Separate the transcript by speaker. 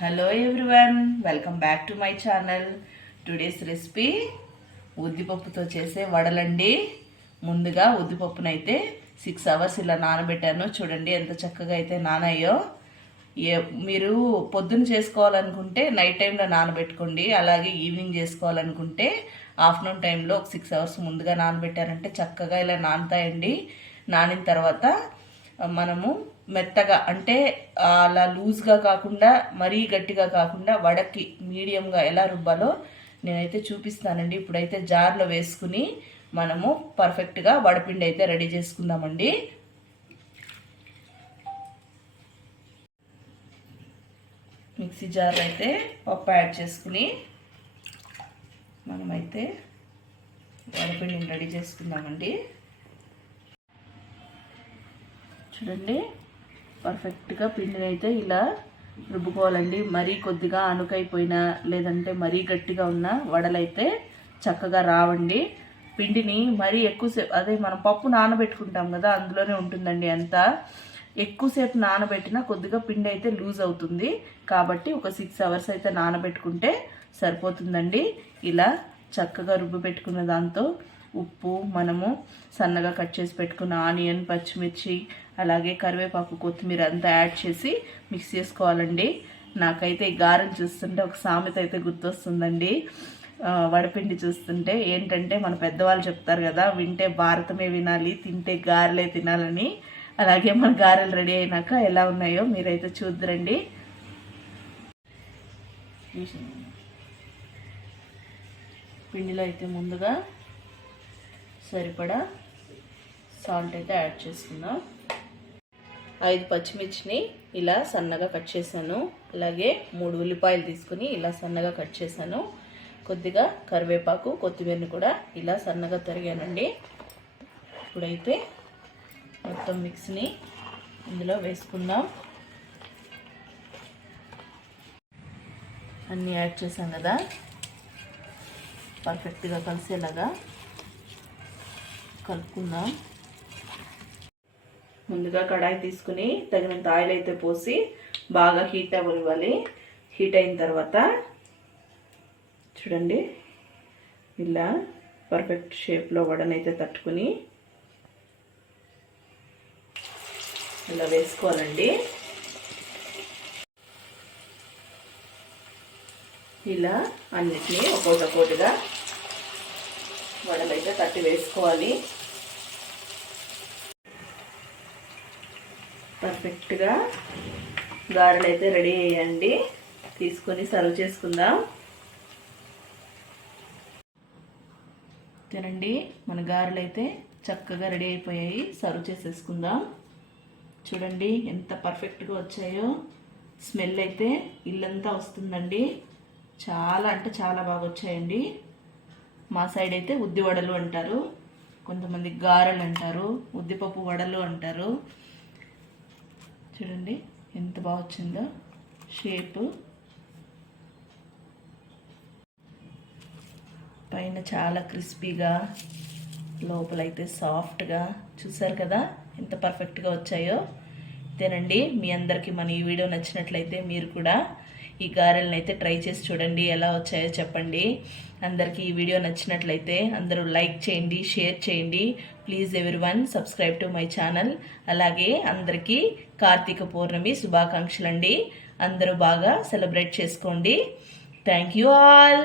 Speaker 1: Hello everyone welcome back to my channel today's recipe ఉద్దిపప్పుతో చేసే వడలండి. ముందుగా ఉద్దిపప్పునైతే సిక్స్ అవర్స్ ఇలా నానబెట్టాను. చూడండి ఎంత చక్కగా అయితే నానయ్యో ఏ మీరు పొద్దున్న చేసుకోవాలనుకుంటే నైట్ టైంలో నానబెట్టుకోండి. అలాగే ఈవినింగ్ చేసుకోవాలనుకుంటే ఆఫ్టర్నూన్ టైంలో ఒక సిక్స్ అవర్స్ ముందుగా నానబెట్టారంటే చక్కగా ఇలా నానుతాయండి. నానిన తర్వాత మనము మెత్తగా అంటే అలా లూజ్గా కాకుండా మరీ గట్టిగా కాకుండా వడకి మీడియంగా ఎలా రుబ్బాలో నేనైతే చూపిస్తానండి. ఇప్పుడైతే జార్లో వేసుకుని మనము పర్ఫెక్ట్గా వడపిండి అయితే రెడీ చేసుకుందామండి. మిక్సీ జార్ అయితే పప్పు యాడ్ చేసుకుని మనమైతే వడపిండిని రెడీ చేసుకుందామండి. చూడండి. పర్ఫెక్ట్గా పిండిని అయితే ఇలా రుబ్బుకోవాలండి. మరీ కొద్దిగా అణుకైపోయినా లేదంటే మరీ గట్టిగా ఉన్న వడలైతే చక్కగా రావండి. పిండిని మరీ ఎక్కువసేపు అదే మనం పప్పు నానబెట్టుకుంటాం కదా అందులోనే ఉంటుందండి అంతా. ఎక్కువసేపు నానబెట్టినా కొద్దిగా పిండి అయితే లూజ్ అవుతుంది. కాబట్టి ఒక సిక్స్ అవర్స్ అయితే నానబెట్టుకుంటే సరిపోతుందండి. ఇలా చక్కగా రుబ్బు పెట్టుకున్న దాంతో ఉప్పు మనము సన్నగా కట్ చేసి పెట్టుకున్న ఆనియన్ పచ్చిమిర్చి అలాగే కరివేపాకు కొత్తిమీర అంతా యాడ్ చేసి మిక్స్ చేసుకోవాలండి. నాకైతే ఈ గారెలు చూస్తుంటే ఒక సామెత అయితే గుర్తొస్తుందండి. వడపిండి చూస్తుంటే ఏంటంటే మన పెద్దవాళ్ళు చెప్తారు కదా వింటే భారతమే వినాలి తింటే గారెలే తినాలని. అలాగే మన గారెలు రెడీ అయినాక ఎలా ఉన్నాయో మీరైతే చూద్దరండి. పిండిలో అయితే ముందుగా సరిపడా సాల్ట్ అయితే యాడ్ చేసుకుందాం. ఐదు పచ్చిమిర్చిని ఇలా సన్నగా కట్ చేశాను. అలాగే మూడు ఉల్లిపాయలు తీసుకుని ఇలా సన్నగా కట్ చేశాను. కొద్దిగా కరివేపాకు కొత్తిమీరని కూడా ఇలా సన్నగా తరిగానండి. ఇప్పుడైతే మొత్తం మిక్స్ని ఇందులో వేసుకుందాం. అన్నీ యాడ్ చేసాం కదా. పర్ఫెక్ట్గా కలిసేలాగా కలుపుకుందాం. ముందుగా కడాయి తీసుకుని తగినంత ఆయిల్ అయితే పోసి బాగా హీట్ అవ్వాలి హీట్ అయిన తర్వాత చూడండి ఇలా పర్ఫెక్ట్ షేప్లో వడనైతే తట్టుకుని ఇలా వేసుకోవాలండి. ఇలా అన్నిటినీ ఒక్కొక్కటిగా వడలైతే తట్టి వేసుకోవాలి. పర్ఫెక్ట్గా గారెలు అయితే రెడీ అయ్యండి. తీసుకొని సర్వ్ చేసుకుందాం. తినండి. మన గారెలు అయితే చక్కగా రెడీ అయిపోయాయి. సర్వ్ చేసేసుకుందాం. చూడండి ఎంత పర్ఫెక్ట్గా వచ్చాయో. స్మెల్ అయితే ఇల్లంతా వస్తుందండి. చాలా అంటే చాలా బాగా వచ్చాయండి. మా సైడ్ అయితే ఉద్ది వడలు అంటారు. కొంతమంది గారెలు అంటారు ఉద్దిపప్పు వడలు అంటారు. చూడండి ఎంత బాగా వచ్చిందో. షేపు. పైన చాలా క్రిస్పీగా లోపలైతే సాఫ్ట్గా చూసారు కదా ఎంత పర్ఫెక్ట్గా వచ్చాయో. ఇదేనండి మీ అందరికీ మన ఈ వీడియో నచ్చినట్లయితే మీరు కూడా ఈ గారెలను అయితే ట్రై చేసి చూడండి ఎలా వచ్చాయో చెప్పండి. అందరికీ ఈ వీడియో నచ్చినట్లయితే అందరూ లైక్ చేయండి షేర్ చేయండి. Please every one subscribe to my channel. అలాగే అందరికీ కార్తీక పౌర్ణమి శుభాకాంక్షలు అండి అందరూ బాగా సెలబ్రేట్ చేసుకోండి. Thank you all.